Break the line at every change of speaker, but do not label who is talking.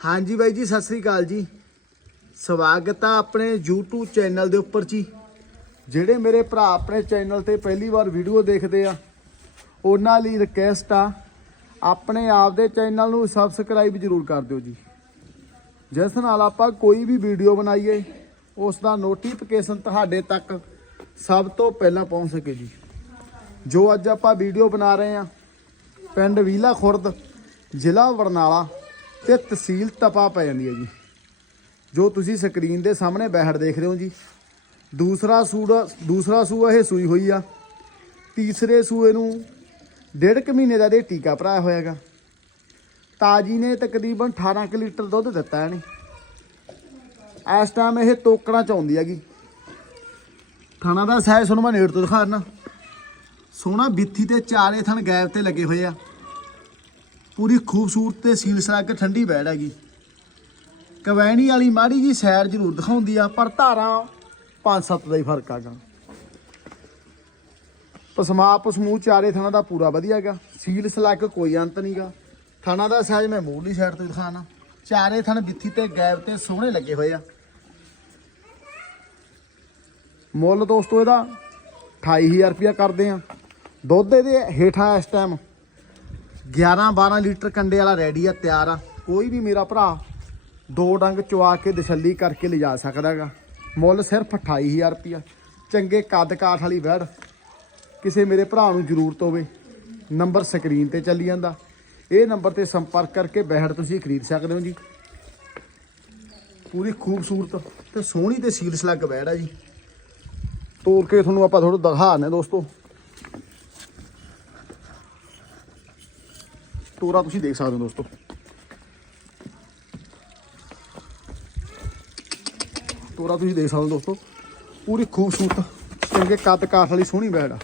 ਹਾਂਜੀ ਬਾਈ ਜੀ, ਸਤਿ ਸ੍ਰੀ ਅਕਾਲ ਜੀ। ਸਵਾਗਤ ਆ ਆਪਣੇ YouTube ਚੈਨਲ ਦੇ ਉੱਪਰ ਜੀ। ਜਿਹੜੇ ਮੇਰੇ ਭਰਾ ਆਪਣੇ ਚੈਨਲ ਤੇ ਪਹਿਲੀ ਵਾਰ ਵੀਡੀਓ ਦੇਖਦੇ ਆ, ਉਹਨਾਂ ਲਈ ਰਿਕਵੈਸਟ ਆ, ਆਪਣੇ ਆਪ ਦੇ ਚੈਨਲ ਨੂੰ ਸਬਸਕ੍ਰਾਈਬ ਜਰੂਰ ਕਰ ਦਿਓ ਜੀ। ਜਿਸ ਨਾਲ ਆਪਾਂ ਕੋਈ ਵੀ ਵੀਡੀਓ ਬਣਾਈਏ ਉਸ ਦਾ ਨੋਟੀਫਿਕੇਸ਼ਨ ਤੁਹਾਡੇ ਤੱਕ ਸਭ ਤੋਂ ਪਹਿਲਾਂ ਪਹੁੰਚ ਸਕੇ ਜੀ। ਜੋ ਅੱਜ ਆਪਾਂ ਵੀਡੀਓ ਬਣਾ ਰਹੇ ਆ, ਪਿੰਡ ਵੀਲਾ ਖੁਰਦ, ਜ਼ਿਲ੍ਹਾ ਬਰਨਾਲਾ ਤੇ ਤਹਿਸੀਲ ਤਪਾ ਪੈ ਜਾਂਦੀ ਹੈ ਜੀ। ਜੋ ਤੁਸੀਂ ਸਕਰੀਨ ਦੇ ਸਾਹਮਣੇ ਬੈਹੜ ਦੇਖ ਰਹੇ ਹੋ ਜੀ। ਦੂਸਰਾ ਸੂੜਾ, ਦੂਸਰਾ ਸੂਆ ਇਹ ਸੂਈ ਹੋਈ ਆ। ਤੀਸਰੇ ਸੂਏ ਨੂੰ ਡੇਢ ਕੁ ਮਹੀਨੇ ਦਾ ਇਹ ਟੀਕਾ ਭਰਾਇਆ ਹੋਇਆਗਾ ਤਾਜੀ ਨੇ ਤਕਰੀਬਨ 18 ਕੁ ਲੀਟਰ ਦੁੱਧ ਦਿੱਤਾ ਇਹਨੇ। ਇਸ ਟਾਈਮ ਇਹ ਤੋਕੜਾਂ ਚ ਆਉਂਦੀ ਹੈਗੀ। ਥਾਣਾ ਦਾ ਸਾਈਜ਼ ਤੁਹਾਨੂੰ ਮੈਂ ਨੇੜ ਤੋਂ ਦਿਖਾ ਦਿੰਦਾ ਸੋਹਣਾ ਬਿੱਥੀ ਤੇ ਚਾਰੇ ਥਣ ਗੈਪ ਤੇ ਲੱਗੇ ਹੋਏ ਆ। ਪੂਰੀ ਖੂਬਸੂਰਤ ਤੇ ਸੀਲ ਸਰਾ ਠੰਡੀ ਬੈੜ ਹੈਗੀ। ਕਵੈਣੀ ਵਾਲੀ ਮਾੜੀ ਜੀ ਸੈਰ ਜ਼ਰੂਰ ਦਿਖਾਉਂਦੀ ਆ, ਪਰ ਧਾਰਾਂ 5-7 ਦਾ ਹੀ ਫ਼ਰਕ ਆਗਾ ਪਸਮਾ ਪਸਮੂ ਚਾਰੇ ਥਣਾ ਦਾ ਪੂਰਾ ਵਧੀਆ ਹੈਗਾ। ਸੀਲ ਸਲੱਗ ਕੋਈ ਅੰਤ ਨਹੀਂਗਾ ਥਣਾ ਦਾ ਸਾਈਜ਼ ਮੈਂ ਮੂਹਰਲੀ ਸਾਈਡ ਤੋਂ ਹੀ ਦਿਖਾਣਾ। ਚਾਰੇ ਥਣ ਬਿੱਥੀ ਤੇ ਗੈਪ ਤੇ ਸੋਹਣੇ ਲੱਗੇ ਹੋਏ ਆ। ਮੁੱਲ ਦੋਸਤੋ ਇਹਦਾ 28000 ਰੁਪਇਆ ਕਰਦੇ ਆ। ਦੁੱਧ ਇਹਦੇ ਹੇਠਾਂ ਇਸ ਟਾਈਮ 11 12 ਲੀਟਰ ਕੰਡੇ ਵਾਲਾ ਰੈਡੀ ਆ, ਤਿਆਰ ਆ। ਕੋਈ ਵੀ ਮੇਰਾ ਭਰਾ ਦੋ ਡੰਗ ਚਵਾ ਕੇ ਦਸ਼ੱਲੀ ਕਰਕੇ ਲਿਜਾ ਸਕਦਾ ਹੈਗਾ। ਮੁੱਲ ਸਿਰਫ 28000 ਰੁਪਇਆ। ਚੰਗੇ ਕੱਦ ਕਾਠ ਵਾਲੀ ਵੈੜ। ਕਿਸੇ ਮੇਰੇ ਭਰਾ ਨੂੰ ਜ਼ਰੂਰਤ ਹੋਵੇ, ਨੰਬਰ ਸਕਰੀਨ ਤੇ ਚੱਲੀ ਜਾਂਦਾ। ਇਹ ਨੰਬਰ ਤੇ ਸੰਪਰਕ ਕਰਕੇ ਬੈਹੜ ਤੁਸੀਂ ਖਰੀਦ ਸਕਦੇ ਹੋ ਜੀ। ਪੂਰੀ ਖੂਬਸੂਰਤ ਤੇ ਸੋਹਣੀ ਤੇ ਸੀਲਸ ਲੱਗ ਬੈੜ ਆ ਜੀ। ਤੋੜ ਕੇ ਤੁਹਾਨੂੰ ਆਪਾਂ ਥੋੜਾ ਦਿਖਾਣੇ ਦੋਸਤੋ। ਤੋਰਾ ਤੁਸੀਂ ਦੇਖ ਸਕਦੇ ਹੋ ਦੋਸਤੋ। ਤੋਰਾ ਤੁਸੀਂ ਦੇਖ ਸਕਦੇ ਹੋ ਦੋਸਤੋ। ਪੂਰੀ ਖੂਬਸੂਰਤ, ਚੰਗੇ ਕੱਦ ਕਾਠ ਵਾਲੀ ਸੋਹਣੀ ਬੈੜ ਆ।